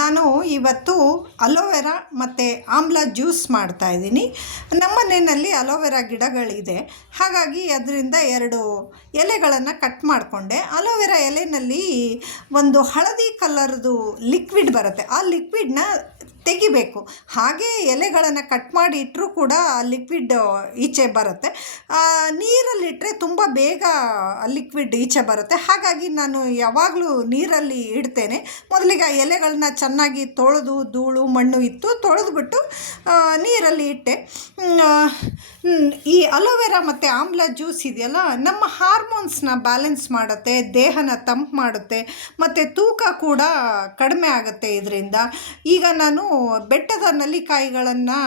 ನಾನು ಇವತ್ತು ಅಲೋವೆರಾ ಮತ್ತು ಆಮ್ಲ ಜ್ಯೂಸ್ ಮಾಡ್ತಾಯಿದ್ದೀನಿ. ನಮ್ಮ ಮನೆಯಲ್ಲಿ ಅಲೋವೆರಾ ಗಿಡಗಳಿದೆ, ಹಾಗಾಗಿ ಅದರಿಂದ 2 ಎಲೆಗಳನ್ನು ಕಟ್ ಮಾಡಿಕೊಂಡೆ. ಅಲೋವೆರಾ ಎಲೆಯಲ್ಲಿ ಒಂದು ಹಳದಿ ಕಲರ್ದು ಲಿಕ್ವಿಡ್ ಬರುತ್ತೆ, ಆ ಲಿಕ್ವಿಡ್ನ ತೆಗಿಬೇಕು. ಹಾಗೆ ಎಲೆಗಳನ್ನು ಕಟ್ ಮಾಡಿ ಇಟ್ಟರೂ ಕೂಡ ಲಿಕ್ವಿಡ್ ಈಚೆ ಬರುತ್ತೆ. ನೀರಲ್ಲಿಟ್ಟರೆ ತುಂಬ ಬೇಗ ಲಿಕ್ವಿಡ್ ಈಚೆ ಬರುತ್ತೆ. ಹಾಗಾಗಿ ನಾನು ಯಾವಾಗಲೂ ನೀರಲ್ಲಿ ಇಡ್ತೇನೆ. ಮೊದಲಿಗೆ ಆ ಎಲೆಗಳನ್ನ ಚೆನ್ನಾಗಿ ತೊಳೆದು, ಧೂಳು ಮಣ್ಣು ಇತ್ತು ತೊಳೆದ್ಬಿಟ್ಟು ನೀರಲ್ಲಿ ಇಟ್ಟೆ. ಈ ಅಲೋವೆರಾ ಮತ್ತು ಆಮ್ಲ ಜ್ಯೂಸ್ ಇದೆಯಲ್ಲ, ನಮ್ಮ ಹಾರ್ಮೋನ್ಸ್ನ ಬ್ಯಾಲೆನ್ಸ್ ಮಾಡುತ್ತೆ, ದೇಹನ ತಂಪು ಮಾಡುತ್ತೆ, ಮತ್ತು ತೂಕ ಕೂಡ ಕಡಿಮೆ ಆಗುತ್ತೆ ಇದರಿಂದ. ಈಗ ನಾನು ಬೆಟ್ಟದ ನೆಲ್ಲಿಕಾಯಿಗಳನ್ನು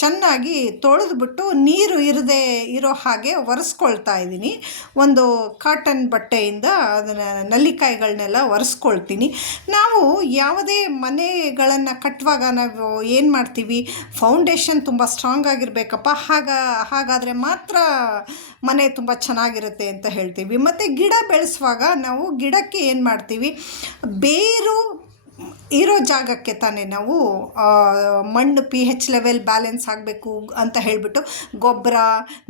ಚೆನ್ನಾಗಿ ತೊಳೆದ್ಬಿಟ್ಟು ನೀರು ಇರದೇ ಇರೋ ಹಾಗೆ ಒರೆಸ್ಕೊಳ್ತಾ ಇದ್ದೀನಿ. ಒಂದು ಕಾಟನ್ ಬಟ್ಟೆಯಿಂದ ಅದನ್ನು ನೆಲ್ಲಿಕಾಯಿಗಳನ್ನೆಲ್ಲ ಒರೆಸ್ಕೊಳ್ತೀನಿ. ನಾವು ಯಾವುದೇ ಮನೆಗಳನ್ನು ಕಟ್ಟುವಾಗ ನಾವು ಏನು ಮಾಡ್ತೀವಿ, ಫೌಂಡೇಶನ್ ತುಂಬ ಸ್ಟ್ರಾಂಗ್ ಆಗಿರಬೇಕಪ್ಪ, ಹಾಗಾದರೆ ಮಾತ್ರ ಮನೆ ತುಂಬ ಚೆನ್ನಾಗಿರುತ್ತೆ ಅಂತ ಹೇಳ್ತೀವಿ. ಮತ್ತು ಗಿಡ ಬೆಳೆಸುವಾಗ ನಾವು ಗಿಡಕ್ಕೆ ಏನು ಮಾಡ್ತೀವಿ, ಬೇರು ಇರೋ ಜಾಗಕ್ಕೆ ತಾನೇ ನಾವು ಮಣ್ಣು pH ಲೆವೆಲ್ ಬ್ಯಾಲೆನ್ಸ್ ಆಗಬೇಕು ಅಂತ ಹೇಳಿಬಿಟ್ಟು ಗೊಬ್ಬರ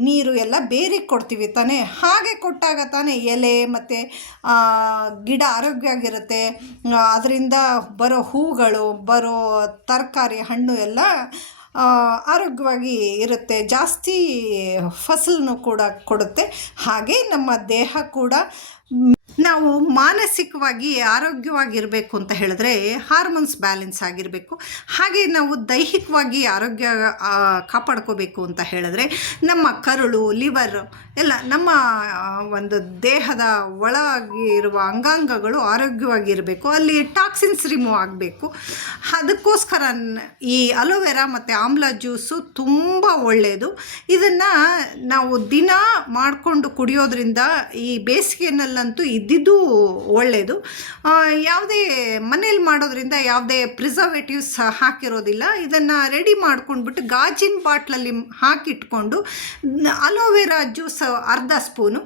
ನೀರು ಎಲ್ಲ ಬೇರಿಗೆ ಕೊಡ್ತೀವಿ ತಾನೇ. ಹಾಗೆ ಕೊಟ್ಟಾಗ ತಾನೇ ಎಲೆ ಮತ್ತು ಗಿಡ ಆರೋಗ್ಯವಾಗಿರುತ್ತೆ. ಅದರಿಂದ ಬರೋ ಹೂಗಳು, ಬರೋ ತರಕಾರಿ, ಹಣ್ಣು ಎಲ್ಲ ಆರೋಗ್ಯವಾಗಿ ಇರುತ್ತೆ, ಜಾಸ್ತಿ ಫಸಲನ್ನು ಕೂಡ ಕೊಡುತ್ತೆ. ಹಾಗೆ ನಮ್ಮ ದೇಹ ಕೂಡ, ನಾವು ಮಾನಸಿಕವಾಗಿ ಆರೋಗ್ಯವಾಗಿರಬೇಕು ಅಂತ ಹೇಳಿದ್ರೆ ಹಾರ್ಮೋನ್ಸ್ ಬ್ಯಾಲೆನ್ಸ್ ಆಗಿರಬೇಕು. ಹಾಗೆ ನಾವು ದೈಹಿಕವಾಗಿ ಆರೋಗ್ಯ ಕಾಪಾಡ್ಕೋಬೇಕು ಅಂತ ಹೇಳಿದ್ರೆ ನಮ್ಮ ಕರುಳು, ಲಿವರ್ ಎಲ್ಲ, ನಮ್ಮ ಒಂದು ದೇಹದ ಒಳಗಿರುವ ಅಂಗಾಂಗಗಳು ಆರೋಗ್ಯವಾಗಿರಬೇಕು, ಅಲ್ಲಿ ಟಾಕ್ಸಿನ್ಸ್ ರಿಮೂವ್ ಆಗಬೇಕು. ಅದಕ್ಕೋಸ್ಕರ ಈ ಅಲೋವೆರಾ ಮತ್ತು ಆಮ್ಲ ಜ್ಯೂಸು ತುಂಬ ಒಳ್ಳೆಯದು. ಇದನ್ನು ನಾವು ದಿನ ಮಾಡಿಕೊಂಡು ಕುಡಿಯೋದ್ರಿಂದ ಈ ಬೇಸಿಗೆನಲ್ಲಂತೂ ಇದ್ದಿದ್ದು ಒಳ್ಳೆಯದು. ಯಾವುದೇ ಮನೇಲಿ ಮಾಡೋದ್ರಿಂದ ಯಾವುದೇ ಪ್ರಿಸರ್ವೇಟಿವ್ಸ್ ಹಾಕಿರೋದಿಲ್ಲ. ಇದನ್ನು ರೆಡಿ ಮಾಡ್ಕೊಂಡ್ಬಿಟ್ಟು ಗಾಜಿನ ಬಾಟ್ಲಲ್ಲಿ ಹಾಕಿಟ್ಕೊಂಡು ಅಲೋವೆರಾ ಜ್ಯೂಸ್ ಅರ್ಧ ಸ್ಪೂನು,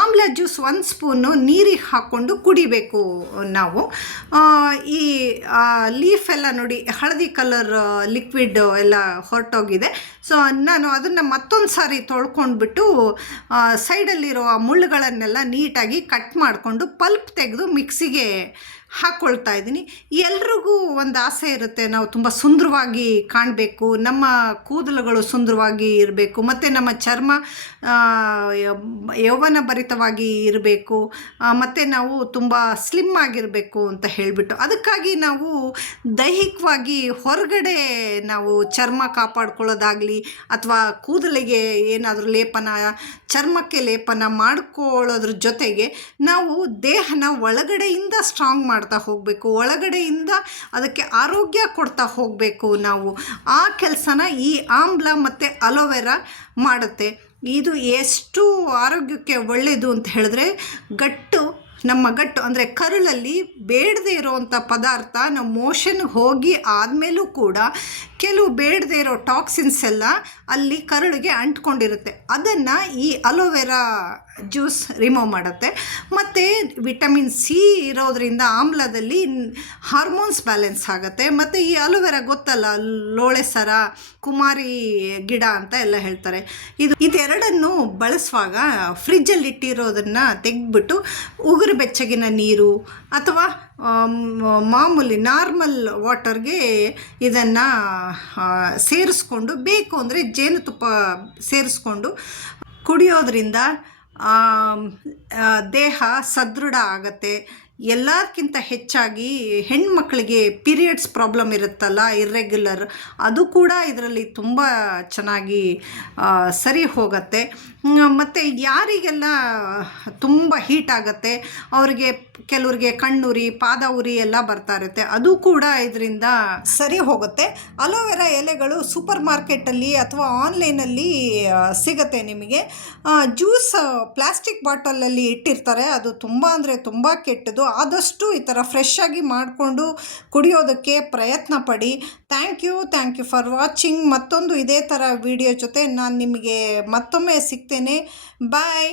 ಆಮ್ಲ ಜ್ಯೂಸ್ 1 ಸ್ಪೂನು ನೀರಿಗೆ ಹಾಕ್ಕೊಂಡು ಕುಡಿಬೇಕು ನಾವು. ಈ ಲೀಫ್ ಎಲ್ಲ ನೋಡಿ ಹಳದಿ ಕಲರ್ ಲಿಕ್ವಿಡ್ ಎಲ್ಲ ಹೊರಟೋಗಿದೆ. ಸೊ ನಾನು ಅದನ್ನು ಮತ್ತೊಂದು ಸಾರಿ ತೊಳ್ಕೊಂಡ್ಬಿಟ್ಟು ಸೈಡಲ್ಲಿರೋ ಮುಳ್ಳುಗಳನ್ನೆಲ್ಲ ನೀಟಾಗಿ ಕಟ್ ಮಾಡಿಕೊಂಡು ಪಲ್ಪ್ ತೆಗೆದು ಮಿಕ್ಸಿಗೆ ಹಾಕ್ಕೊಳ್ತಾ ಇದ್ದೀನಿ. ಎಲ್ರಿಗೂ ಒಂದು ಆಸೆ ಇರುತ್ತೆ, ನಾವು ತುಂಬ ಸುಂದರವಾಗಿ ಕಾಣಬೇಕು, ನಮ್ಮ ಕೂದಲುಗಳು ಸುಂದರವಾಗಿ ಇರಬೇಕು, ಮತ್ತು ನಮ್ಮ ಚರ್ಮ ಯೌವನ ಭರಿತವಾಗಿ ಇರಬೇಕು, ಮತ್ತು ನಾವು ತುಂಬ ಸ್ಲಿಮ್ ಆಗಿರಬೇಕು ಅಂತ ಹೇಳಿಬಿಟ್ಟು, ಅದಕ್ಕಾಗಿ ನಾವು ದೈಹಿಕವಾಗಿ ಹೊರಗಡೆ ನಾವು ಚರ್ಮ ಕಾಪಾಡ್ಕೊಳ್ಳೋದಾಗಲಿ ಅಥವಾ ಕೂದಲಿಗೆ ಏನಾದರೂ ಲೇಪನ, ಚರ್ಮಕ್ಕೆ ಲೇಪನ ಮಾಡ್ಕೊಳ್ಳೋದ್ರ ಜೊತೆಗೆ ನಾವು ದೇಹನ ಒಳಗಡೆಯಿಂದ ಸ್ಟ್ರಾಂಗ್ ಮಾಡ್ತಾ ಹೋಗಬೇಕು, ಒಳಗಡೆಯಿಂದ ಅದಕ್ಕೆ ಆರೋಗ್ಯ ಕೊಡ್ತಾ ಹೋಗಬೇಕು ನಾವು. ಆ ಕೆಲಸನ ಈ ಆಮ್ಲ ಮತ್ತು ಅಲೋವೆರಾ ಮಾಡುತ್ತೆ. ಇದು ಎಷ್ಟು ಆರೋಗ್ಯಕ್ಕೆ ಒಳ್ಳೆಯದು ಅಂತ ಹೇಳಿದ್ರೆ, ನಮ್ಮ ಗಟ್ಟು ಅಂದರೆ ಕರುಳಲ್ಲಿ ಬೇಡದೇ ಇರೋವಂಥ ಪದಾರ್ಥ ನಾವು ಮೋಷನ್ಗೆ ಹೋಗಿ ಆದಮೇಲೂ ಕೂಡ ಕೆಲವು ಬೇಡದೇ ಇರೋ ಟಾಕ್ಸಿನ್ಸ್ ಎಲ್ಲ ಅಲ್ಲಿ ಕರುಳಿಗೆ ಅಂಟ್ಕೊಂಡಿರುತ್ತೆ. ಅದನ್ನು ಈ ಅಲೋವೆರಾ ಜ್ಯೂಸ್ ರಿಮೂವ್ ಮಾಡುತ್ತೆ. ಮತ್ತು ವಿಟಮಿನ್ ಸಿ ಇರೋದರಿಂದ ಆಮ್ಲದಲ್ಲಿ ಹಾರ್ಮೋನ್ಸ್ ಬ್ಯಾಲೆನ್ಸ್ ಆಗುತ್ತೆ. ಮತ್ತು ಈ ಅಲೋವೆರಾ ಗೊತ್ತಲ್ಲ, ಲೋಳೆ ಸರ, ಕುಮಾರಿ ಗಿಡ ಅಂತ ಎಲ್ಲ ಹೇಳ್ತಾರೆ. ಇದೆರಡನ್ನು ಬಳಸುವಾಗ ಫ್ರಿಜ್ಜಲ್ಲಿ ಇಟ್ಟಿರೋದನ್ನು ತೆಗೆದ್ಬಿಟ್ಟು ಉಗುರು ಬೆಚ್ಚಗಿನ ನೀರು ಅಥವಾ ಮಾಮೂಲಿ ನಾರ್ಮಲ್ ವಾಟರ್ಗೆ ಇದನ್ನು ಸೇರಿಸ್ಕೊಂಡು, ಬೇಕು ಅಂದರೆ ಜೇನುತುಪ್ಪ ಸೇರಿಸ್ಕೊಂಡು ಕುಡಿಯೋದ್ರಿಂದ ದೇಹ ಸದೃಢ ಆಗುತ್ತೆ. ಎಲ್ಲಕ್ಕಿಂತ ಹೆಚ್ಚಾಗಿ ಹೆಣ್ಮಕ್ಳಿಗೆ ಪೀರಿಯಡ್ಸ್ ಪ್ರಾಬ್ಲಮ್ ಇರುತ್ತಲ್ಲ, ಇರ್ರೆಗ್ಯುಲರ್, ಅದು ಕೂಡ ಇದರಲ್ಲಿ ತುಂಬ ಚೆನ್ನಾಗಿ ಸರಿ ಹೋಗುತ್ತೆ. ಮತ್ತು ಯಾರಿಗೆಲ್ಲ ತುಂಬ ಹೀಟ್ ಆಗುತ್ತೆ, ಅವರಿಗೆ ಕೆಲವ್ರಿಗೆ ಕಣ್ಣುರಿ, ಪಾದ ಉರಿ ಎಲ್ಲ ಬರ್ತಾ ಇರುತ್ತೆ, ಅದು ಕೂಡ ಇದರಿಂದ ಸರಿ ಹೋಗುತ್ತೆ. ಅಲೋವೆರಾ ಎಲೆಗಳು ಸೂಪರ್ ಮಾರ್ಕೆಟಲ್ಲಿ ಅಥವಾ ಆನ್ಲೈನಲ್ಲಿ ಸಿಗುತ್ತೆ ನಿಮಗೆ. ಜ್ಯೂಸ್ ಪ್ಲಾಸ್ಟಿಕ್ ಬಾಟಲಲ್ಲಿ ಇಟ್ಟಿರ್ತಾರೆ, ಅದು ತುಂಬ ಅಂದರೆ ತುಂಬ ಕೆಟ್ಟದು. ಆದಷ್ಟು ಈ ಥರ ಫ್ರೆಶ್ ಆಗಿ ಮಾಡಿಕೊಂಡು ಕುಡಿಯೋದಕ್ಕೆ ಪ್ರಯತ್ನ ಪಡಿ. Thank you for watching. ಮತ್ತೊಂದು ಇದೇ ಥರ ವಿಡಿಯೋ ಜೊತೆ ನಾನು ನಿಮಗೆ ಮತ್ತೊಮ್ಮೆ ಸಿಗ್ತೇನೆ. ಬಾಯ್.